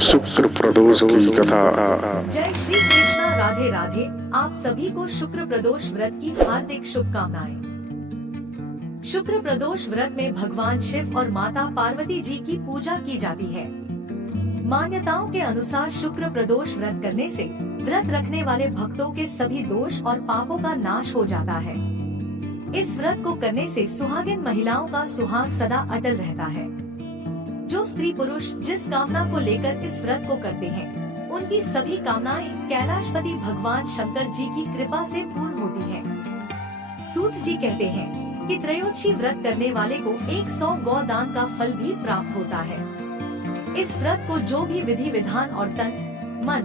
शुक्र प्रदोष की कथा। जय श्री कृष्णा, राधे राधे। आप सभी को शुक्र प्रदोष व्रत की हार्दिक शुभकामनाएं। शुक्र प्रदोष व्रत में भगवान शिव और माता पार्वती जी की पूजा की जाती है। मान्यताओं के अनुसार शुक्र प्रदोष व्रत करने से व्रत रखने वाले भक्तों के सभी दोष और पापों का नाश हो जाता है। इस व्रत को करने से सुहागिन महिलाओं का सुहाग सदा अटल रहता है। जो स्त्री पुरुष जिस कामना को लेकर इस व्रत को करते हैं, उनकी सभी कामनाएं कैलाशपति भगवान शंकर जी की कृपा से पूर्ण होती हैं। सूत जी कहते हैं कि त्रयोदशी व्रत करने वाले को 100 गौदान का फल भी प्राप्त होता है। इस व्रत को जो भी विधि विधान और तन मन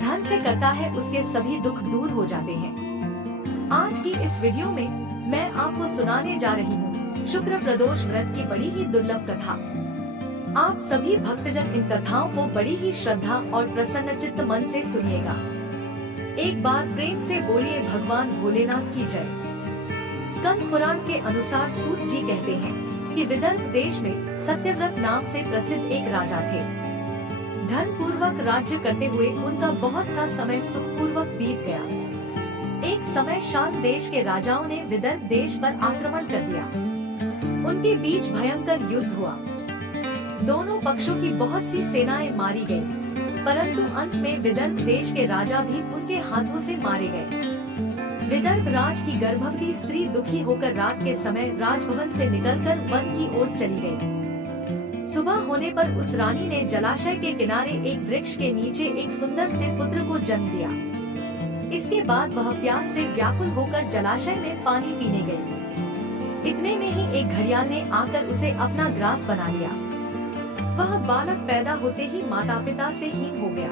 धन से करता है, उसके सभी दुख दूर हो जाते हैं। आज की इस वीडियो में मैं आपको सुनाने जा रही हूँ शुक्र प्रदोष व्रत की बड़ी ही दुर्लभ कथा। आप सभी भक्तजन इन कथाओं को बड़ी ही श्रद्धा और प्रसन्नचित्त मन से सुनिएगा। एक बार प्रेम से बोलिए भगवान भोलेनाथ की जय। स्कंद पुराण के अनुसार सूत जी कहते हैं कि विदर्भ देश में सत्यव्रत नाम से प्रसिद्ध एक राजा थे। धन पूर्वक राज्य करते हुए उनका बहुत सा समय सुखपूर्वक बीत गया। एक समय शांत देश के राजाओं ने विदर्भ देश पर आक्रमण कर दिया। उनके बीच भयंकर युद्ध हुआ। दोनों पक्षों की बहुत सी सेनाएं मारी गयी, परंतु अंत में विदर्भ देश के राजा भी उनके हाथों से मारे गए। विदर्भ राज की गर्भवती स्त्री दुखी होकर रात के समय राजभवन से निकलकर वन की ओर चली गई। सुबह होने पर उस रानी ने जलाशय के किनारे एक वृक्ष के नीचे एक सुंदर से पुत्र को जन्म दिया। इसके बाद वह प्यास से व्याकुल होकर जलाशय में पानी पीने गई। इतने में ही एक घड़ियाल ने आकर उसे अपना ग्रास बना लिया। वह बालक पैदा होते ही माता पिता से हीन हो गया।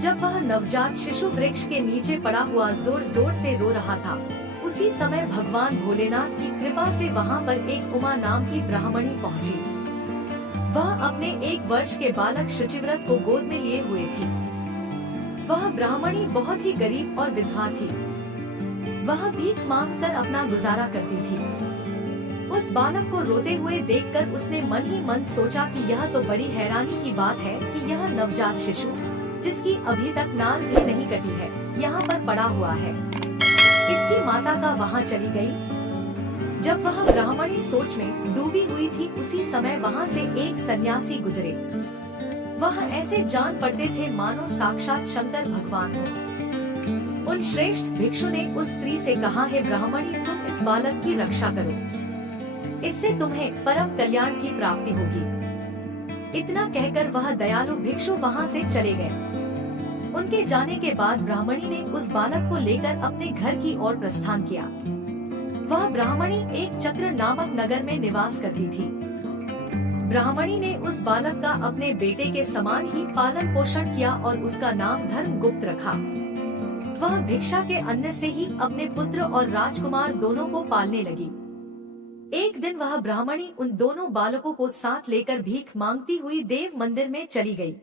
जब वह नवजात शिशु वृक्ष के नीचे पड़ा हुआ जोर जोर से रो रहा था, उसी समय भगवान भोलेनाथ की कृपा से वहाँ पर एक उमा नाम की ब्राह्मणी पहुँची। वह अपने 1 वर्ष के बालक शुचिव्रत को गोद में लिए हुए थी। वह ब्राह्मणी बहुत ही गरीब और विधवा थी। वह भीख मांगकर अपना गुजारा करती थी। उस बालक को रोते हुए देखकर उसने मन ही मन सोचा कि यह तो बड़ी हैरानी की बात है कि यह नवजात शिशु, जिसकी अभी तक नाल भी नहीं कटी है, यहाँ पर पड़ा हुआ है। इसकी माता का वहाँ चली गई। जब वह ब्राह्मणी सोच में डूबी हुई थी, उसी समय वहाँ से एक सन्यासी गुजरे। वह ऐसे जान पड़ते थे मानो साक्षात शंकर भगवान हो। उन श्रेष्ठ भिक्षु ने उस स्त्री से कहा, हे ब्राह्मणी, तुम इस बालक की रक्षा करो, इससे तुम्हें परम कल्याण की प्राप्ति होगी। इतना कहकर वह दयालु भिक्षु वहाँ से चले गए। उनके जाने के बाद ब्राह्मणी ने उस बालक को लेकर अपने घर की ओर प्रस्थान किया। वह ब्राह्मणी एक चक्र नामक नगर में निवास करती थी। ब्राह्मणी ने उस बालक का अपने बेटे के समान ही पालन पोषण किया और उसका नाम धर्मगुप्त रखा। वह भिक्षा के अन्न से ही अपने पुत्र और राजकुमार दोनों को पालने लगी। एक दिन वह ब्राह्मणी उन दोनों बालकों को साथ लेकर भीख मांगती हुई देव मंदिर में चली गई।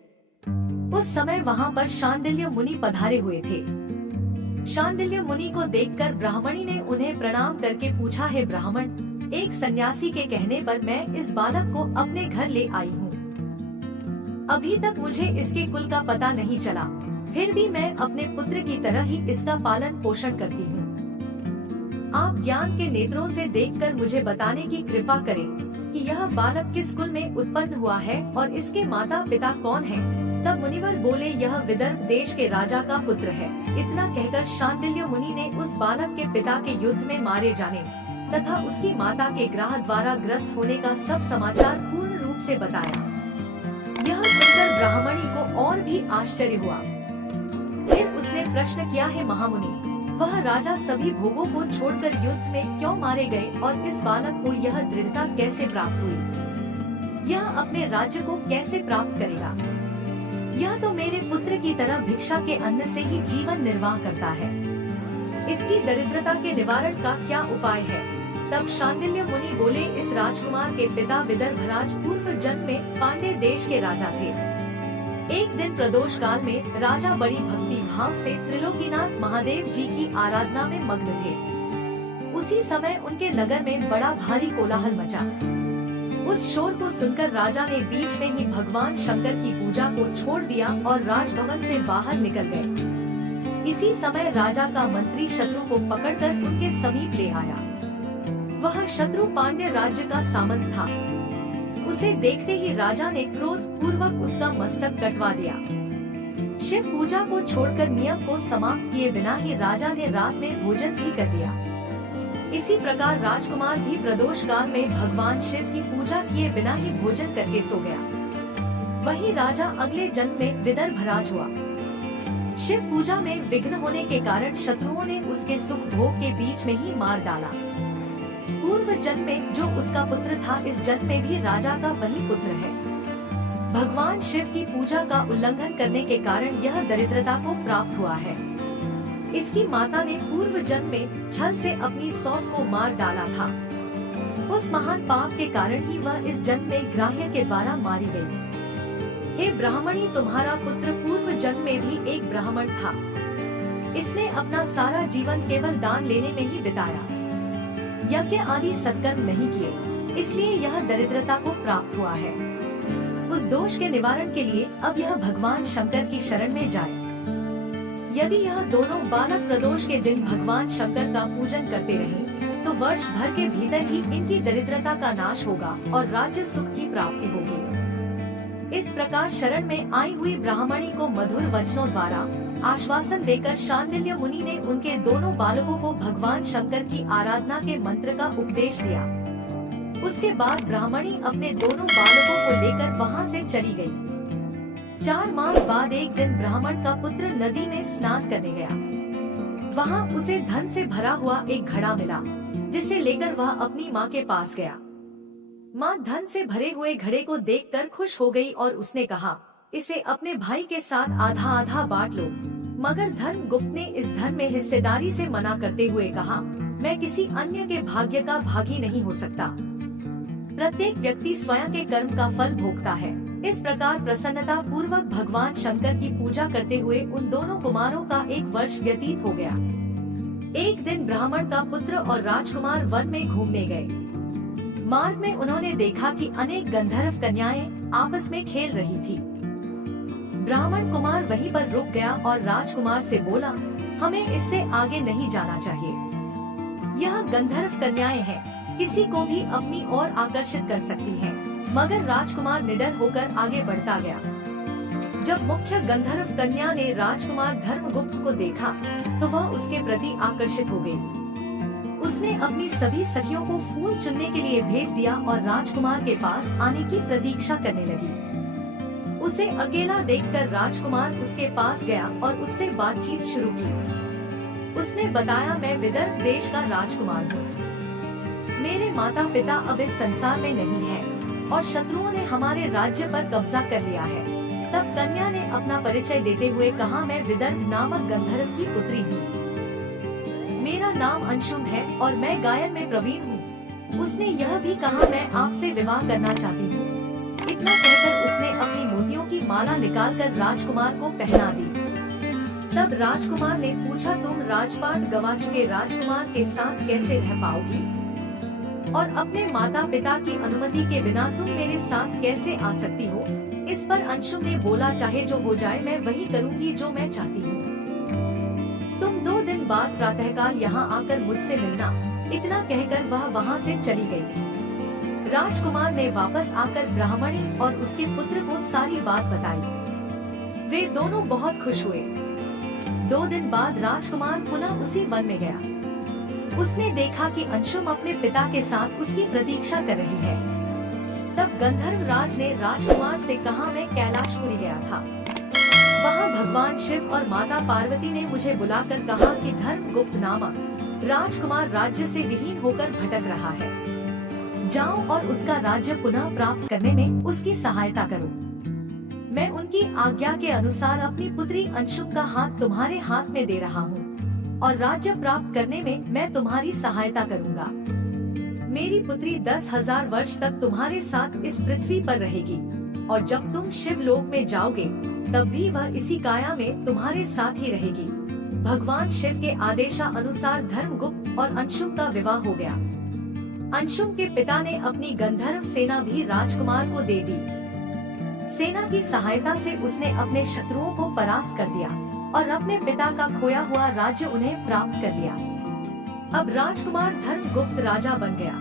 उस समय वहाँ पर शांडिल्य मुनि पधारे हुए थे। शांडिल्य मुनि को देखकर ब्राह्मणी ने उन्हें प्रणाम करके पूछा, हे ब्राह्मण, एक सन्यासी के कहने पर मैं इस बालक को अपने घर ले आई हूँ। अभी तक मुझे इसके कुल का पता नहीं चला, फिर भी मैं अपने पुत्र की तरह ही इसका पालन पोषण करती हूँ। आप ज्ञान के नेत्रों से देखकर मुझे बताने की कृपा करें कि यह बालक किस कुल में उत्पन्न हुआ है और इसके माता पिता कौन हैं। तब मुनिवर बोले, यह विदर्भ देश के राजा का पुत्र है। इतना कहकर शांडिल्य मुनि ने उस बालक के पिता के युद्ध में मारे जाने तथा उसकी माता के ग्रह द्वारा ग्रस्त होने का सब समाचार पूर्ण रूप से बताया। यह सुनकर ब्राह्मणी को और भी आश्चर्य हुआ। फिर उसने प्रश्न किया, है महामुनि, वह राजा सभी भोगों को छोड़कर युद्ध में क्यों मारे गए और इस बालक को यह दृढ़ता कैसे प्राप्त हुई? यह अपने राज्य को कैसे प्राप्त करेगा? यह तो मेरे पुत्र की तरह भिक्षा के अन्न से ही जीवन निर्वाह करता है। इसकी दरिद्रता के निवारण का क्या उपाय है? तब शांडिल्य मुनि बोले, इस राजकुमार के पिता विदर्भराज पूर्व जन्म में पांडे देश के राजा थे। एक दिन प्रदोष काल में राजा बड़ी भक्ति भाव से त्रिलोकीनाथ महादेव जी की आराधना में मग्न थे। उसी समय उनके नगर में बड़ा भारी कोलाहल मचा। उस शोर को सुनकर राजा ने बीच में ही भगवान शंकर की पूजा को छोड़ दिया और राजभवन से बाहर निकल गए। इसी समय राजा का मंत्री शत्रु को पकड़कर उनके समीप ले आया। वह शत्रु पांड्य राज्य का सामंत था। उसे देखते ही राजा ने क्रोध पूर्वक उसका मस्तक कटवा दिया। शिव पूजा को छोड़कर नियम को समाप्त किए बिना ही राजा ने रात में भोजन भी कर लिया। इसी प्रकार राजकुमार भी प्रदोष काल में भगवान शिव की पूजा किए बिना ही भोजन करके सो गया। वही राजा अगले जन्म में विदर्भराज हुआ। शिव पूजा में विघ्न होने के कारण शत्रुओं ने उसके सुख भोग के बीच में ही मार डाला। पूर्व जन्म में जो उसका पुत्र था, इस जन्म में भी राजा का वही पुत्र है। भगवान शिव की पूजा का उल्लंघन करने के कारण यह दरिद्रता को प्राप्त हुआ है। इसकी माता ने पूर्व जन्म में छल से अपनी सौत को मार डाला था। उस महान पाप के कारण ही वह इस जन्म में ग्राह्य के द्वारा मारी गई। हे ब्राह्मणी, तुम्हारा पुत्र पूर्व जन्म में भी एक ब्राह्मण था। इसने अपना सारा जीवन केवल दान लेने में ही बिताया, यज्ञ आदि सत्कर्म नहीं किए, इसलिए यह दरिद्रता को प्राप्त हुआ है। उस दोष के निवारण के लिए अब यह भगवान शंकर की शरण में जाए। यदि यह दोनों बालक प्रदोष के दिन भगवान शंकर का पूजन करते रहे, तो वर्ष भर के भीतर ही इनकी दरिद्रता का नाश होगा और राज्य सुख की प्राप्ति होगी। इस प्रकार शरण में आई हुई ब्राह्मणी को मधुर वचनों द्वारा आश्वासन देकर शांडिल्य मुनि ने उनके दोनों बालकों को भगवान शंकर की आराधना के मंत्र का उपदेश दिया। उसके बाद ब्राह्मणी अपने दोनों बालकों को लेकर वहाँ से चली गई। 4 मास बाद एक दिन ब्राह्मण का पुत्र नदी में स्नान करने गया। वहाँ उसे धन से भरा हुआ एक घड़ा मिला, जिसे लेकर वह अपनी माँ के पास गया। माँ धन से भरे हुए घड़े को देखकर खुश हो गई और उसने कहा, इसे अपने भाई के साथ आधा आधा बांट लो। मगर धन गुप्त ने इस धन में हिस्सेदारी से मना करते हुए कहा, मैं किसी अन्य के भाग्य का भागी नहीं हो सकता। प्रत्येक व्यक्ति स्वयं के कर्म का फल भोगता है। इस प्रकार प्रसन्नता पूर्वक भगवान शंकर की पूजा करते हुए उन दोनों कुमारों का एक वर्ष व्यतीत हो गया। एक दिन ब्राह्मण का पुत्र और राजकुमार वन में घूमने गए। मार्ग में उन्होंने देखा कि अनेक गंधर्व कन्याएं आपस में खेल रही थी। ब्राह्मण कुमार वहीं पर रुक गया और राजकुमार से बोला, हमें इससे आगे नहीं जाना चाहिए। यह गंधर्व कन्याएं हैं, किसी को भी अपनी ओर आकर्षित कर सकती हैं। मगर राजकुमार निडर होकर आगे बढ़ता गया। जब मुख्य गंधर्व कन्या ने राजकुमार धर्मगुप्त को देखा, तो वह उसके प्रति आकर्षित हो गई। उसने अपनी सभी सखियों को फूल चुनने के लिए भेज दिया और राजकुमार के पास आने की प्रतीक्षा करने लगी। उसे अकेला देखकर राजकुमार उसके पास गया और उससे बातचीत शुरू की। उसने बताया, मैं विदर्भ देश का राजकुमार हूँ। मेरे माता पिता अब इस संसार में नहीं हैं और शत्रुओं ने हमारे राज्य पर कब्जा कर लिया है। तब कन्या ने अपना परिचय देते हुए कहा, मैं विदर्भ नामक गंधर्व की पुत्री हूँ। मेरा नाम अंशुम है और मैं गायन में प्रवीण हूँ। उसने यह भी कहा, मैं आपसे विवाह करना चाहती हूँ। इतना कहकर उसने अपनी मोतियों की माला निकालकर राजकुमार को पहना दी। तब राजकुमार ने पूछा, तुम राजपाट गवा चुके राजकुमार के साथ कैसे रह पाओगी और अपने माता पिता की अनुमति के बिना तुम मेरे साथ कैसे आ सकती हो? इस पर अंशुम ने बोला, चाहे जो हो जाए मैं वही करूंगी जो मैं चाहती हूँ। तुम 2 दिन बाद प्रातःकाल यहाँ आकर मुझसे मिलना। इतना कहकर वह वहाँ से चली गई। राजकुमार ने वापस आकर ब्राह्मणी और उसके पुत्र को सारी बात बताई। वे दोनों बहुत खुश हुए। 2 दिन बाद राजकुमार पुनः उसी वन में गया। उसने देखा कि अंशुम अपने पिता के साथ उसकी प्रतीक्षा कर रही है। तब गंधर्व राज ने राजकुमार से कहा, मैं कैलाशपुरी गया था। वहाँ भगवान शिव और माता पार्वती ने मुझे बुलाकर कहा कि धर्मगुप्त नामक राजकुमार राज्य से विहीन होकर भटक रहा है। जाओ और उसका राज्य पुनः प्राप्त करने में उसकी सहायता करो। मैं उनकी आज्ञा के अनुसार अपनी पुत्री अंशुम का हाथ तुम्हारे हाथ में दे रहा हूँ और राज्य प्राप्त करने में मैं तुम्हारी सहायता करूँगा। मेरी पुत्री 10,000 वर्ष तक तुम्हारे साथ इस पृथ्वी पर रहेगी और जब तुम शिवलोक में जाओगे तब भी वह इसी काया में तुम्हारे साथ ही रहेगी। भगवान शिव के आदेशानुसार धर्मगुप्त और अंशुम का विवाह हो गया। अंशुम के पिता ने अपनी गंधर्व सेना भी राजकुमार को दे दी। सेना की सहायता से उसने अपने शत्रुओं को परास्त कर दिया और अपने पिता का खोया हुआ राज्य उन्हें प्राप्त कर लिया। अब राजकुमार धर्मगुप्त राजा बन गया।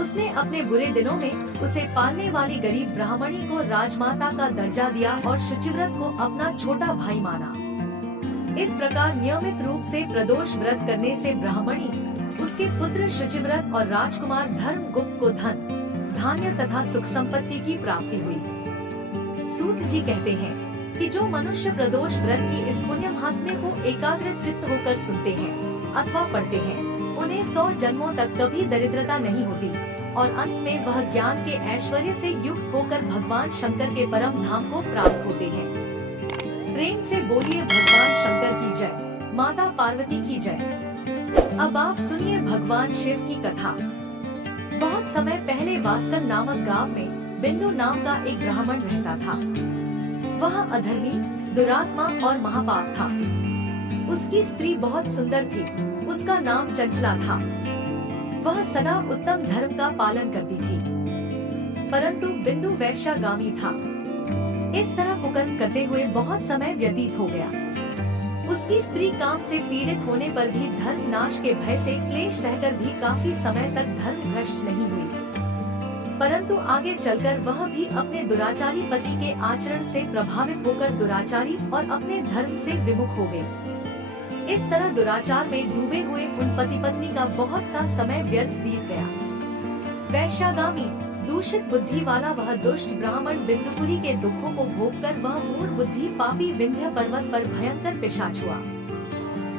उसने अपने बुरे दिनों में उसे पालने वाली गरीब ब्राह्मणी को राजमाता का दर्जा दिया और शुचिव्रत को अपना छोटा भाई माना। इस प्रकार नियमित रूप से प्रदोष व्रत करने से ब्राह्मणी, उसके पुत्र शुचिव्रत और राजकुमार धर्मगुप्त को धन, धान्य तथा सुख संपत्ति की प्राप्ति हुई। सूत जी कहते हैं कि जो मनुष्य प्रदोष व्रत की इस पुण्य महात्म्य को एकाग्र चित्त होकर सुनते हैं अथवा पढ़ते हैं, उन्हें 100 जन्मों तक कभी दरिद्रता नहीं होती और अंत में वह ज्ञान के ऐश्वर्य से युक्त होकर भगवान शंकर के परम धाम को प्राप्त होते हैं। प्रेम से बोलिए भगवान शंकर की जय, माता पार्वती की जय। अब आप सुनिए भगवान शिव की कथा। बहुत समय पहले वास्कल नामक गांव में बिंदु नाम का एक ब्राह्मण रहता था। वह अधर्मी, दुरात्मा और महापाप था। उसकी स्त्री बहुत सुंदर थी। उसका नाम चंचला था। वह सदा उत्तम धर्म का पालन करती थी, परंतु बिंदु वैश्यागामी था। इस तरह कुकर्म करते हुए बहुत समय व्यतीत हो गया। उसकी स्त्री काम से पीड़ित होने पर भी धर्म नाश के भय से क्लेश सहकर भी काफी समय तक धर्म भ्रष्ट नहीं हुई, परंतु आगे चलकर वह भी अपने दुराचारी पति के आचरण से प्रभावित होकर दुराचारी और अपने धर्म से विमुख हो गई। इस तरह दुराचार में डूबे हुए उन पति पत्नी का बहुत सा समय व्यर्थ बीत गया। वैश्यागामी, दूषित बुद्धि वाला वह दुष्ट ब्राह्मण बिंदुपुरी के दुखों को भोगकर वह मूढ़ बुद्धि पापी विंध्य पर्वत पर भयंकर पिशाच हुआ।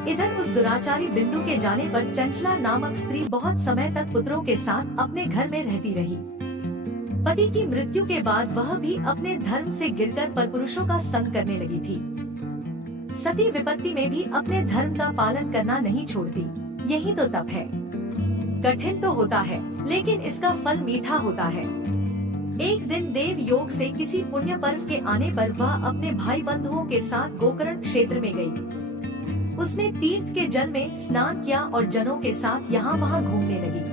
इधर उस दुराचारी बिंदु के जाने पर चंचला नामक स्त्री बहुत समय तक पुत्रों के साथ अपने घर में रहती रही। पति की मृत्यु के बाद वह भी अपने धर्म से गिरकर परपुरुषों का संग करने लगी थी। सती विपत्ति में भी अपने धर्म का पालन करना नहीं छोड़ती। यही तो तप है। कठिन तो होता है, लेकिन इसका फल मीठा होता है। एक दिन देव योग से किसी पुण्य पर्व के आने पर वह अपने भाई बंधुओं के साथ गोकर्ण क्षेत्र में गई। उसने तीर्थ के जल में स्नान किया और जनों के साथ यहाँ वहाँ घूमने लगी।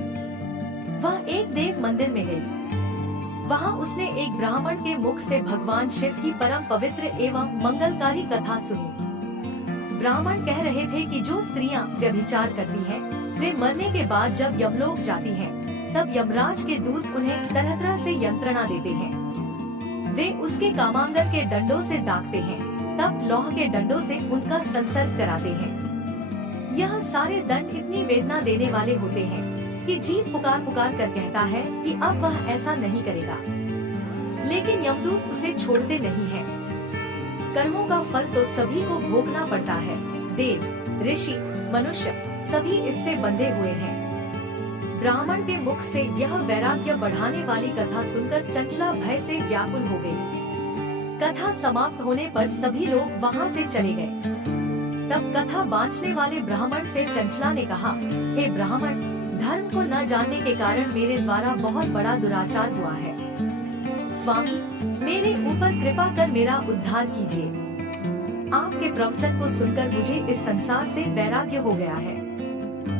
वह एक देव मंदिर में गई। वहाँ उसने एक ब्राह्मण के मुख से भगवान शिव की परम पवित्र एवं मंगलकारी कथा सुनी। ब्राह्मण कह रहे थे कि जो स्त्रियां व्यभिचार करती हैं, वे मरने के बाद जब यमलोक जाती हैं, तब यमराज के दूत उन्हें तरह तरह से यंत्रणा देते हैं। वे उसके कामांगर के डंडों से दागते हैं, तब लौह के डंडों से उनका संसर्ग कराते हैं। यह सारे दंड इतनी वेदना देने वाले होते हैं कि जीव पुकार पुकार कर कहता है कि अब वह ऐसा नहीं करेगा, लेकिन यमदूत उसे छोड़ते नहीं हैं। कर्मों का फल तो सभी को भोगना पड़ता है। देव, ऋषि, मनुष्य सभी इससे बंधे हुए हैं। ब्राह्मण के मुख से यह वैराग्य बढ़ाने वाली कथा सुनकर चंचला भय से व्याकुल हो गई। कथा समाप्त होने पर सभी लोग वहाँ से चले गए। तब कथा बांचने वाले ब्राह्मण से चंचला ने कहा, हे ब्राह्मण, धर्म को न जानने के कारण मेरे द्वारा बहुत बड़ा दुराचार हुआ है। स्वामी, मेरे ऊपर कृपा कर मेरा उद्धार कीजिए। आपके प्रवचन को सुनकर मुझे इस संसार से वैराग्य हो गया है।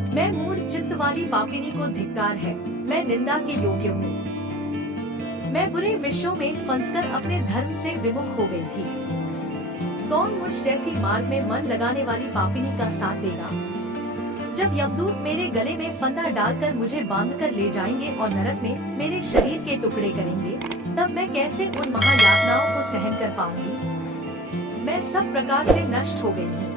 मैं मूढ़ चित्त वाली पापिनी को धिक्कार है। मैं निंदा के योग्य हूँ। मैं बुरे विषयों में फंसकर अपने धर्म से विमुख हो गई थी। कौन मुझ जैसी मार्ग में मन लगाने वाली पापिनी का साथ देगा? जब यमदूत मेरे गले में फंदा डालकर मुझे बांधकर ले जाएंगे और नरक में मेरे शरीर के टुकड़े करेंगे, तब मैं कैसे उन महायातनाओं को सहन कर पाऊंगी? मैं सब प्रकार से नष्ट हो गई हूँ।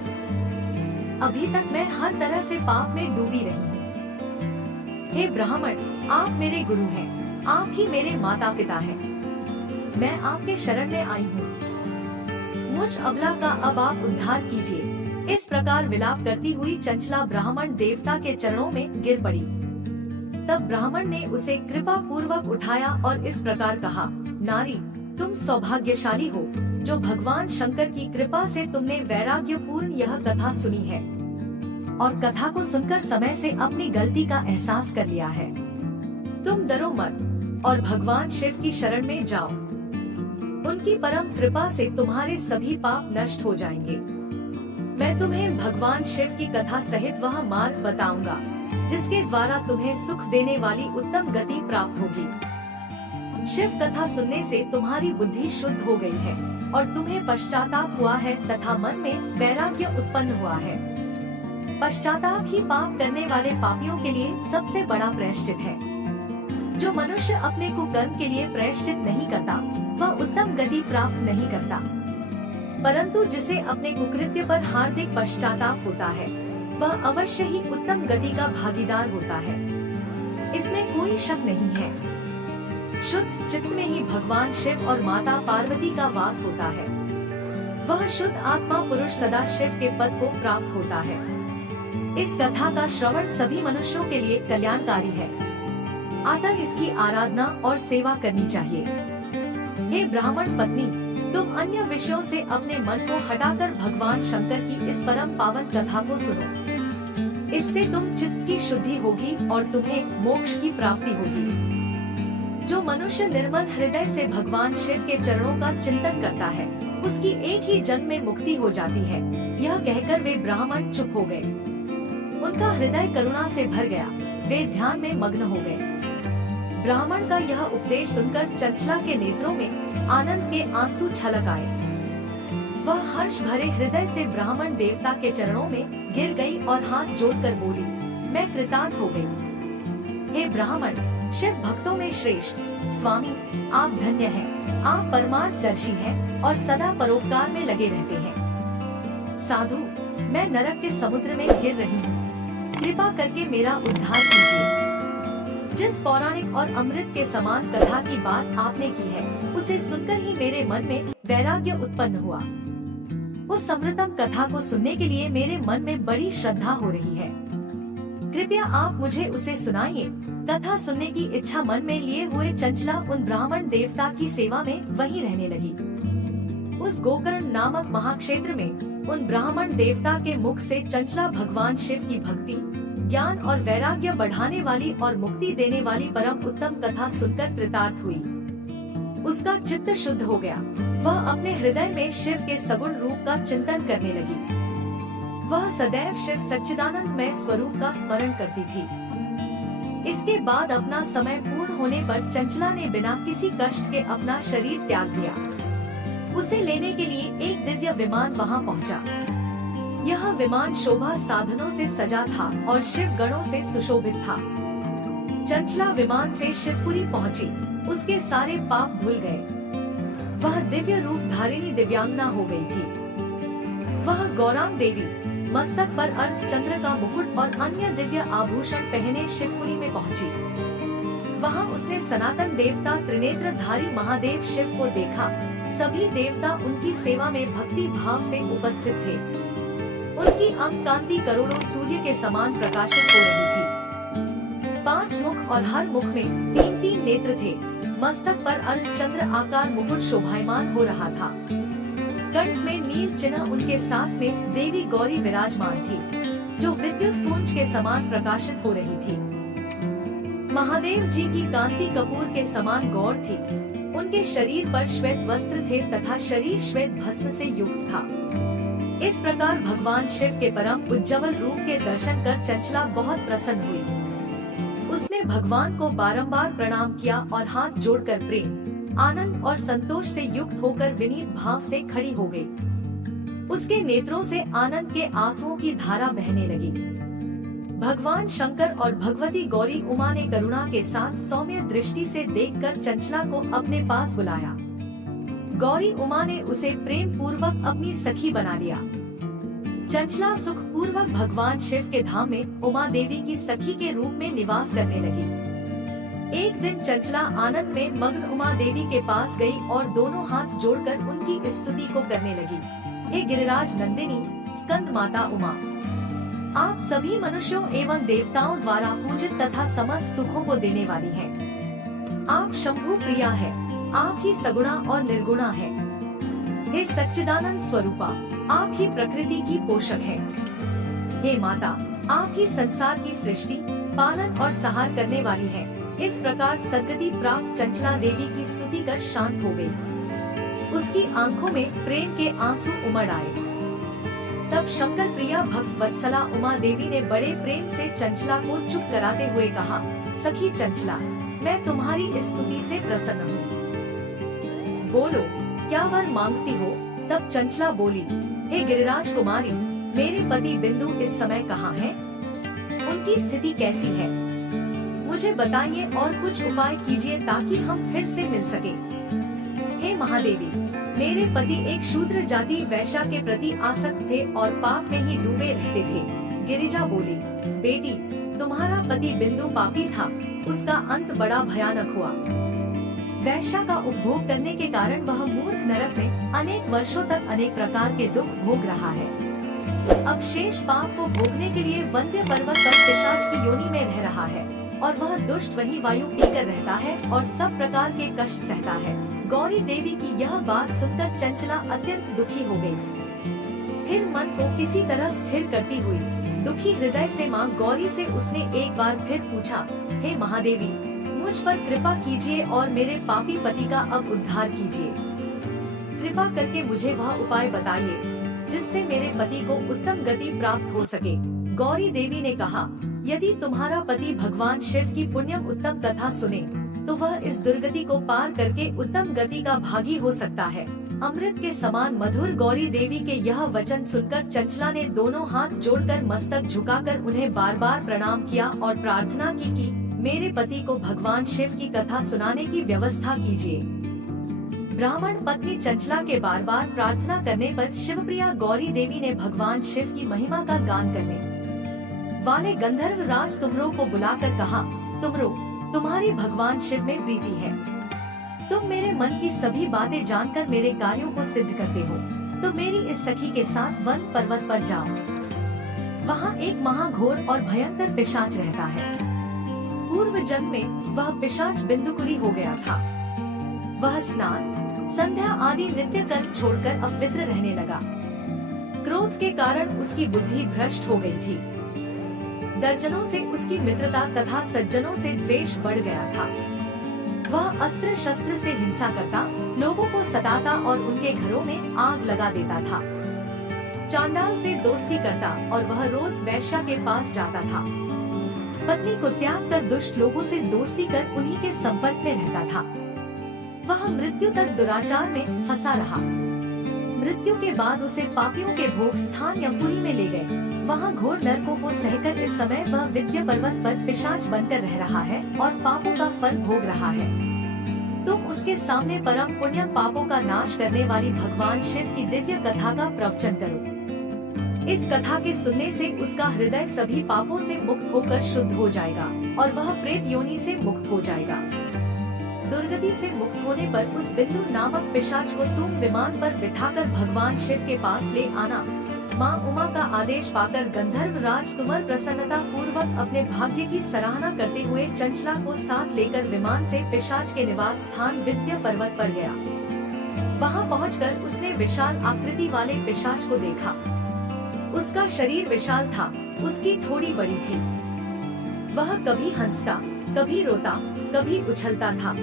अभी तक मैं हर तरह से पाप में डूबी रही हूँ। हे ब्राह्मण, आप मेरे गुरु हैं, आप ही मेरे माता पिता हैं। मैं आपके शरण में आई हूँ। मुझ अबला का अब आप उद्धार कीजिए। इस प्रकार विलाप करती हुई चंचला ब्राह्मण देवता के चरणों में गिर पड़ी। तब ब्राह्मण ने उसे कृपा पूर्वक उठाया और इस प्रकार कहा, नारी, तुम सौभाग्यशाली हो जो भगवान शंकर की कृपा से तुमने वैराग्यपूर्ण यह कथा सुनी है और कथा को सुनकर समय से अपनी गलती का एहसास कर लिया है। तुम डरो मत और भगवान शिव की शरण में जाओ। उनकी परम कृपा से तुम्हारे सभी पाप नष्ट हो जाएंगे। मैं तुम्हें भगवान शिव की कथा सहित वह मार्ग बताऊंगा जिसके द्वारा तुम्हें सुख देने वाली उत्तम गति प्राप्त होगी। शिव कथा सुनने से तुम्हारी बुद्धि शुद्ध हो गई है और तुम्हें पश्चाताप हुआ है तथा मन में वैराग्य उत्पन्न हुआ है। पश्चाताप ही पाप करने वाले पापियों के लिए सबसे बड़ा प्रायश्चित है। जो मनुष्य अपने कुकर्म के लिए प्रायश्चित नहीं करता वह उत्तम गति प्राप्त नहीं करता, परंतु जिसे अपने कुकृत्य पर हार्दिक पश्चाताप होता है वह अवश्य ही उत्तम गति का भागीदार होता है। इसमें कोई शक नहीं है। शुद्ध चित्त में ही भगवान शिव और माता पार्वती का वास होता है। वह शुद्ध आत्मा पुरुष सदा शिव के पद को प्राप्त होता है। इस कथा का श्रवण सभी मनुष्यों के लिए कल्याणकारी है, अतः इसकी आराधना और सेवा करनी चाहिए। हे ब्राह्मण पत्नी, तुम अन्य विषयों से अपने मन को हटाकर भगवान शंकर की इस परम पावन कथा को सुनो। इससे तुम चित्त की शुद्धि होगी और तुम्हें मोक्ष की प्राप्ति होगी। जो मनुष्य निर्मल हृदय से भगवान शिव के चरणों का चिंतन करता है उसकी एक ही जन्म में मुक्ति हो जाती है। यह कहकर वे ब्राह्मण चुप हो गए। उनका हृदय करुणा से भर गया, वे ध्यान में मग्न हो गए। ब्राह्मण का यह उपदेश सुनकर चंचला के नेत्रों में आनंद के आंसू छलक आए। वह हर्ष भरे हृदय से ब्राह्मण देवता के चरणों में गिर गई और हाथ जोड़कर बोली, मैं कृतार्थ हो गई। हे ब्राह्मण, शिव भक्तों में श्रेष्ठ स्वामी, आप धन्य हैं। आप परमार्थदर्शी हैं और सदा परोपकार में लगे रहते हैं। साधु, मैं नरक के समुद्र में गिर रही हूँ, कृपा करके मेरा उद्धार कीजिए। जिस पौराणिक और अमृत के समान कथा की बात आपने की है उसे सुनकर ही मेरे मन में वैराग्य उत्पन्न हुआ। उस अमृतम कथा को सुनने के लिए मेरे मन में बड़ी श्रद्धा हो रही है। कृपया आप मुझे उसे सुनाइए। कथा सुनने की इच्छा मन में लिए हुए चंचला उन ब्राह्मण देवता की सेवा में वहीं रहने लगी। उस गोकर्ण नामक महाक्षेत्र में उन ब्राह्मण देवता के मुख से चंचला भगवान शिव की भक्ति, ज्ञान और वैराग्य बढ़ाने वाली और मुक्ति देने वाली परम उत्तम कथा सुनकर कृतार्थ हुई। उसका चित्त शुद्ध हो गया। वह अपने हृदय में शिव के सगुण रूप का चिंतन करने लगी। वह सदैव शिव सच्चिदानंदमय स्वरूप का स्मरण करती थी। इसके बाद अपना समय पूर्ण होने पर चंचला ने बिना किसी कष्ट के अपना शरीर त्याग दिया। उसे लेने के लिए एक दिव्य विमान वहां पहुंचा। यह विमान शोभा साधनों से सजा था और शिव गणों से सुशोभित था। चंचला विमान से शिवपुरी पहुंची। उसके सारे पाप धुल गए। वह दिव्य रूप धारिणी दिव्यांगना हो गई थी। वह गौरांग देवी मस्तक पर अर्धचंद्र का मुकुट और अन्य दिव्य आभूषण पहने शिवपुरी में पहुंची। वहां उसने सनातन देवता त्रिनेत्रधारी महादेव शिव को देखा। सभी देवता उनकी सेवा में भक्ति भाव से उपस्थित थे। उनकी अंग कांति करोड़ों सूर्य के समान प्रकाशित हो रही थी। 5 मुख और हर मुख में 3-3 नेत्र थे। मस्तक पर अर्धचंद्र आकार मुकुट शोभायमान हो रहा था। कंठ में नील चिन्ह उनके साथ में देवी गौरी विराजमान थी, जो विद्युत पुंज के समान प्रकाशित हो रही थी। महादेव जी की कांति कपूर के समान गौर थी। उनके शरीर पर श्वेत वस्त्र थे तथा शरीर श्वेत भस्म से युक्त था। इस प्रकार भगवान शिव के परम उज्ज्वल रूप के दर्शन कर चंचला बहुत प्रसन्न हुई। उसने भगवान को बारंबार प्रणाम किया और हाथ जोड़कर प्रेम, आनंद और संतोष से युक्त होकर विनीत भाव से खड़ी हो गई। उसके नेत्रों से आनंद के आंसुओं की धारा बहने लगी। भगवान शंकर और भगवती गौरी उमा ने करुणा के साथ सौम्य दृष्टि से देखकर चंचला को अपने पास बुलाया। गौरी उमा ने उसे प्रेम पूर्वक अपनी सखी बना लिया। चंचला सुख पूर्वक भगवान शिव के धाम में उमा देवी की सखी के रूप में निवास करने लगी। एक दिन चंचला आनंद में मग्न उमा देवी के पास गई और दोनों हाथ जोड़कर उनकी स्तुति को करने लगी। हे गिरिराज नंदिनी, स्कंद माता उमा, आप सभी मनुष्यों एवं देवताओं द्वारा पूजित तथा समस्त सुखों को देने वाली हैं। आप शंभु प्रिया है, आप ही सगुणा और निर्गुणा है। हे सच्चिदानंद स्वरूपा, आप ही प्रकृति की पोषक है। हे माता, आप ही संसार की सृष्टि, पालन और सहार करने वाली है। इस प्रकार सद्गति प्राप्त चंचला देवी की स्तुति कर शांत हो गई। उसकी आंखों में प्रेम के आंसू उमड़ आए। तब शंकर प्रिया भक्त वत्सला उमा देवी ने बड़े प्रेम से चंचला को चुप कराते हुए कहा, सखी चंचला, मैं तुम्हारी स्तुति से प्रसन्न हूँ। बोलो, क्या वर मांगती हो? तब चंचला बोली, हे गिरिराज कुमारी, मेरे पति बिंदु इस समय कहाँ हैं? उनकी स्थिति कैसी है? मुझे बताइए और कुछ उपाय कीजिए ताकि हम फिर से मिल सके। हे महादेवी, मेरे पति एक शूद्र जाति वैश्या के प्रति आसक्त थे और पाप में ही डूबे रहते थे। गिरिजा बोली, बेटी, तुम्हारा पति बिंदु पापी था, उसका अंत बड़ा भयानक हुआ। वैश्या का उपभोग करने के कारण वह मूर्ख नरक में अनेक वर्षों तक अनेक प्रकार के दुख भोग रहा है। अब शेष पाप को भोगने के लिए वंद्य पर्वत पर पिशाच की योनि में रह रहा है और वह दुष्ट वही वायु पीकर रहता है और सब प्रकार के कष्ट सहता है। गौरी देवी की यह बात सुनकर चंचला अत्यंत दुखी हो गई। फिर मन को किसी तरह स्थिर करती हुई दुखी हृदय से मां गौरी से उसने एक बार फिर पूछा, हे महादेवी, मुझ पर कृपा कीजिए और मेरे पापी पति का अब उद्धार कीजिए। कृपा करके मुझे वह उपाय बताइए जिससे मेरे पति को उत्तम गति प्राप्त हो सके। गौरी देवी ने कहा, यदि तुम्हारा पति भगवान शिव की पुण्यम उत्तम कथा सुने तो वह इस दुर्गति को पार करके उत्तम गति का भागी हो सकता है। अमृत के समान मधुर गौरी देवी के यह वचन सुनकर चंचला ने दोनों हाथ जोड़कर मस्तक झुकाकर उन्हें बार बार प्रणाम किया और प्रार्थना की कि मेरे पति को भगवान शिव की कथा सुनाने की व्यवस्था कीजिए। ब्राह्मण पत्नी चंचला के बार बार प्रार्थना करने पर शिवप्रिया गौरी देवी ने भगवान शिव की महिमा का गान करने वाले गंधर्व राज तुमरो को बुलाकर कहा, तुमरो, तुम्हारी भगवान शिव में प्रीति है। तुम मेरे मन की सभी बातें जानकर मेरे कार्यों को सिद्ध करते हो, तो मेरी इस सखी के साथ वन पर्वत पर जाओ। वहाँ एक महाघोर और भयंकर पिशाच रहता है। पूर्व जन्म में वह पिशाच बिंदुकुरी हो गया था। वह स्नान, संध्या आदि नित्य कर्म छोड़कर अपवित्र रहने लगा। क्रोध के कारण उसकी बुद्धि भ्रष्ट हो गई थी। दर्जनों से उसकी मित्रता तथा सज्जनों से द्वेष बढ़ गया था। वह अस्त्र शस्त्र से हिंसा करता, लोगों को सताता और उनके घरों में आग लगा देता था। चांडाल से दोस्ती करता और वह रोज वैश्या के पास जाता था। पत्नी को त्याग कर दुष्ट लोगों से दोस्ती कर उन्हीं के संपर्क में रहता था। वह मृत्यु तक दुराचार में फंसा रहा। मृत्यु के बाद उसे पापियों के भोग स्थान यमपुरी में ले गए। वहाँ घोर नरकों को सहकर इस समय वह विद्या पर्वत पर पिशाच बनकर रह रहा है और पापों का फल भोग रहा है। तुम उसके सामने परम पुण्यम पापों का नाश करने वाली भगवान शिव की दिव्य कथा का प्रवचन करो। इस कथा के सुनने से उसका हृदय सभी पापों से मुक्त होकर शुद्ध हो जाएगा और वह प्रेत योनि से मुक्त हो जाएगा। दुर्गति से मुक्त होने पर उस बिंदु नामक पिशाच को तुम विमान पर बिठाकर भगवान शिव के पास ले आना। माँ उमा का आदेश पाकर गंधर्व राज तुमर प्रसन्नता पूर्वक अपने भाग्य की सराहना करते हुए चंचला को साथ लेकर विमान से पिशाच के निवास स्थान विद्या पर्वत पर गया। वहाँ पहुंचकर उसने विशाल आकृति वाले पिशाच को देखा। उसका शरीर विशाल था, उसकी ठोड़ी बड़ी थी। वह कभी हंसता, कभी रोता, कभी उछलता था।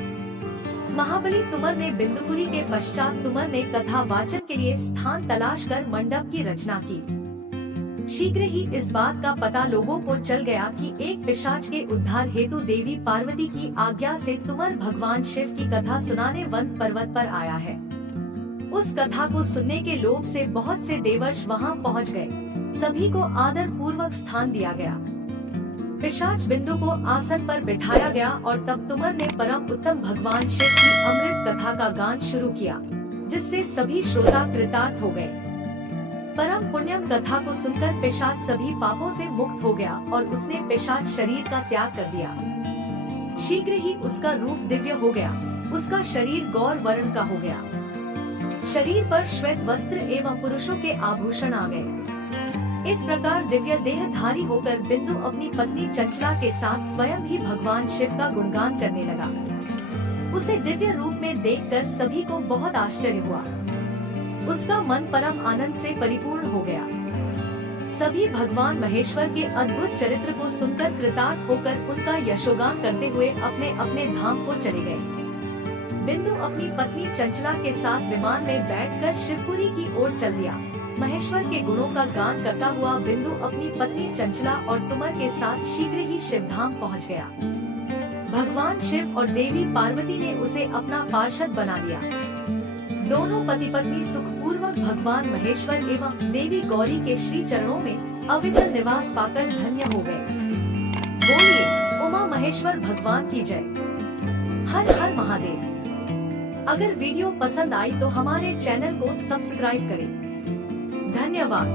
महाबली तुमर ने बिंदुपुरी के पश्चात तुमर ने कथा वाचन के लिए स्थान तलाश कर मंडप की रचना की। शीघ्र ही इस बात का पता लोगों को चल गया कि एक पिशाच के उद्धार हेतु देवी पार्वती की आज्ञा से तुमर भगवान शिव की कथा सुनाने वन पर्वत पर आया है। उस कथा को सुनने के लोभ से बहुत से देवर्ष वहां पहुंच गए। सभी को आदर पूर्वक स्थान दिया गया। पिशाच बिंदु को आसन पर बिठाया गया और तब तुमर ने परम उत्तम भगवान शिव की अमृत कथा का गान शुरू किया, जिससे सभी श्रोता कृतार्थ हो गए। परम पुण्यम कथा को सुनकर पिशाच सभी पापों से मुक्त हो गया और उसने पिशाच शरीर का त्याग कर दिया। शीघ्र ही उसका रूप दिव्य हो गया। उसका शरीर गौर वर्ण का हो गया। शरीर पर श्वेत वस्त्र एवं पुरुषों के आभूषण आ गए। इस प्रकार दिव्य देहधारी होकर बिंदु अपनी पत्नी चंचला के साथ स्वयं भी भगवान शिव का गुणगान करने लगा। उसे दिव्य रूप में देखकर सभी को बहुत आश्चर्य हुआ। उसका मन परम आनंद से परिपूर्ण हो गया। सभी भगवान महेश्वर के अद्भुत चरित्र को सुनकर कृतार्थ होकर उनका यशोगान करते हुए अपने अपने धाम को चले गए। बिंदु अपनी पत्नी चंचला के साथ विमान में बैठकर शिवपुरी की ओर चल दिया। महेश्वर के गुणों का गान करता हुआ बिंदु अपनी पत्नी चंचला और तुमर के साथ शीघ्र ही शिवधाम पहुंच गया। भगवान शिव और देवी पार्वती ने उसे अपना पार्षद बना लिया। दोनों पति पत्नी सुखपूर्वक भगवान महेश्वर एवं देवी गौरी के श्री चरणों में अविचल निवास पाकर धन्य हो गए। बोलिए उमा महेश्वर भगवान की जय। हर हर महादेव। अगर वीडियो पसंद आई तो हमारे चैनल को सब्सक्राइब करें। धन्यवाद।